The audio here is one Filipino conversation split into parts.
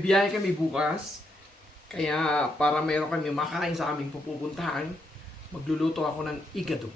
May biyahe kami bukas. Kaya para mayroon kami makain sa aming pupuntahan, magluluto ako ng igado.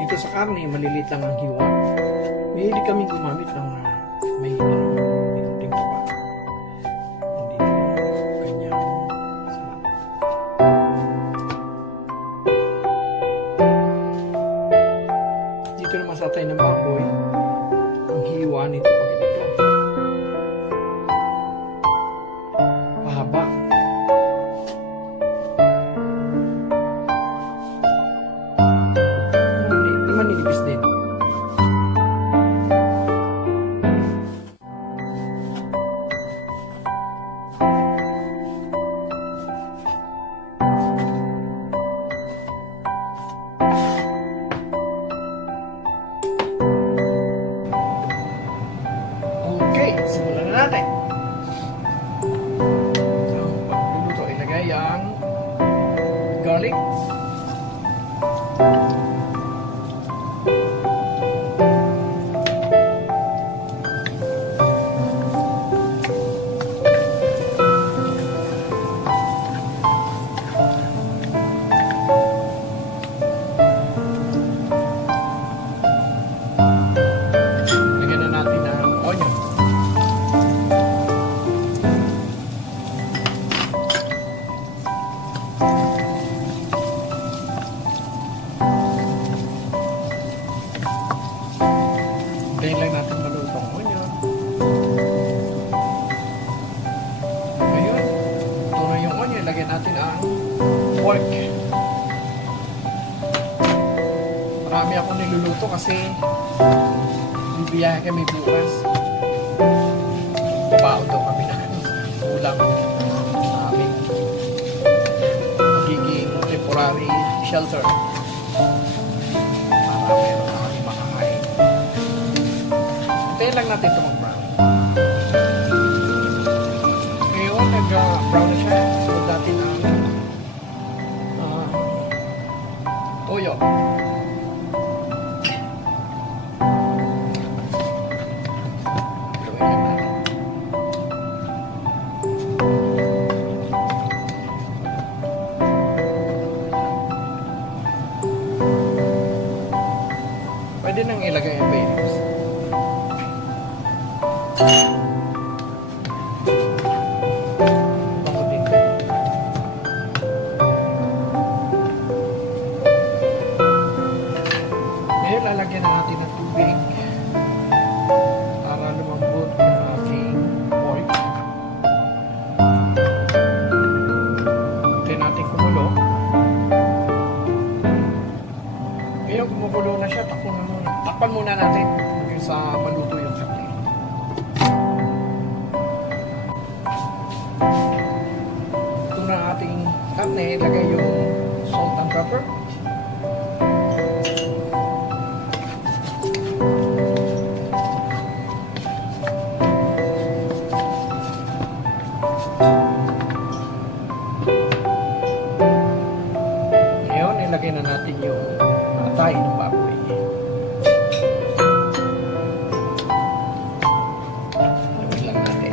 Dito sa karne, malilit lang ang hiwa. Mahilig kami gumamit ng may kunting taba. Hindi ito kanyang sarap. Dito naman sa atay ng baboy, ang hiwa nito pag ito. Pahaba. Manilipis din. Okay, simulan na natin. Ang pagluluto, ilagay ang garlic. Lagyan na natin ang onion. Hintayin lang natin maluto ang onion. Ngayon, ito na yung onion. Lagyan natin ang pork. Marami akong niluluto kasi bibiyahe kami bukas. Babaon daw kami na ulam sa aming magiging temporary shelter para meron na kami makakain. Hintayin lang natin ito mag-brown. Ngayon, nag-brown na siya. Sunod natin ang toyo. Pwede nang ilagay ang bay leaves. Bango din. Ngayon, lalagyan na natin ng tubig para lumambot ang aking pork. Hintayin natin kumulo. Ngayon, kumukulo na siya, takpan muna natin hanggang sa maluto yung karne. Ito na ating karne, ilagay yung salt and pepper. Ngayon, ilagay na natin yung atay ng baboy. Lagyan lang natin.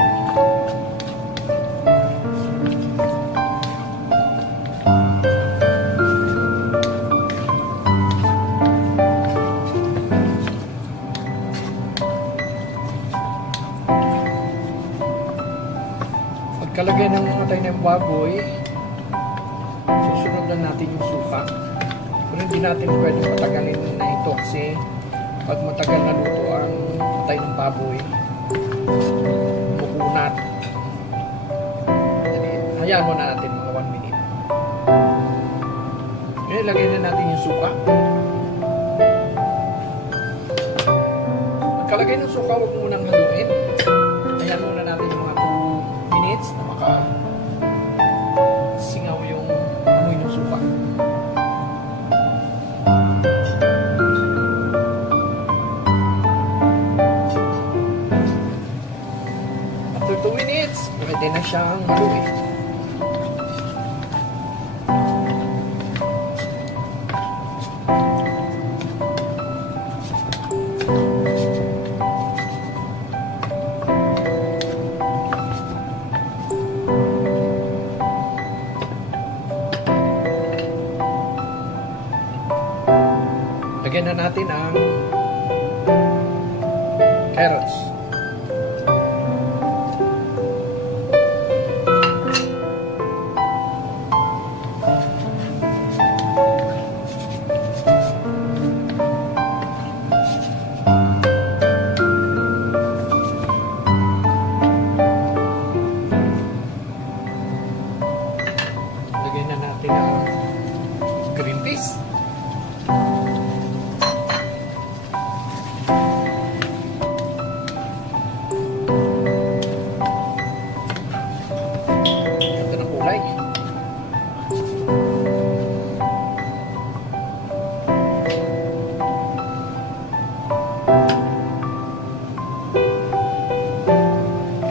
ng baboy, susunod na natin yung suka. Pero hindi natin pwedeng patagalin na ito kasi pag matagal na luto ang patay ng baboy, bukunat. Hayaan muna natin mga 1 minute. Ngayon, lagay na natin yung suka. Pagkalagay ng suka, huwag munang haluin. Hayaan muna natin yung mga 2 minutes na singaw yung amoy ng suka. After 2 minutes, pwede na siyang haluin. Lagyan na natin ang carrots. Lagyan na natin ang green peas.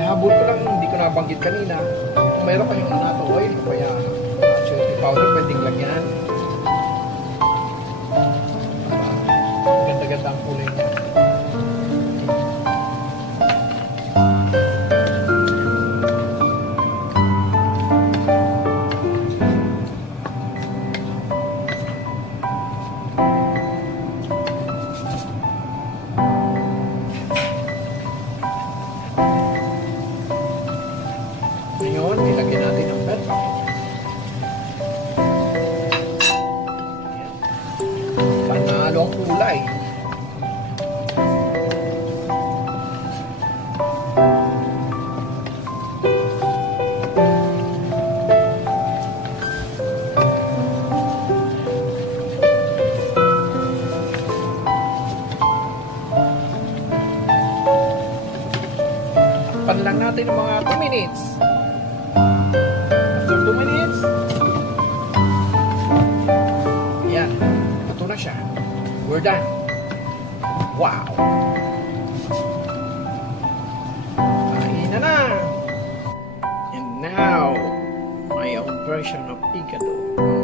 Habol ko lang, hindi ko nabanggit kanina. Kung mayroon kayong anato oil o kaya chili powder, pwedeng lagyan. Ganda-ganda ang kulay niya. Ngayon, ilagyan natin ang bell pepper. Panalo ang kulay. Takpan lang natin ng mga 2 minutes. After 2 minutes, yan, ito na siya. We're done. Wow! Kain na na! And now, my own version of picado.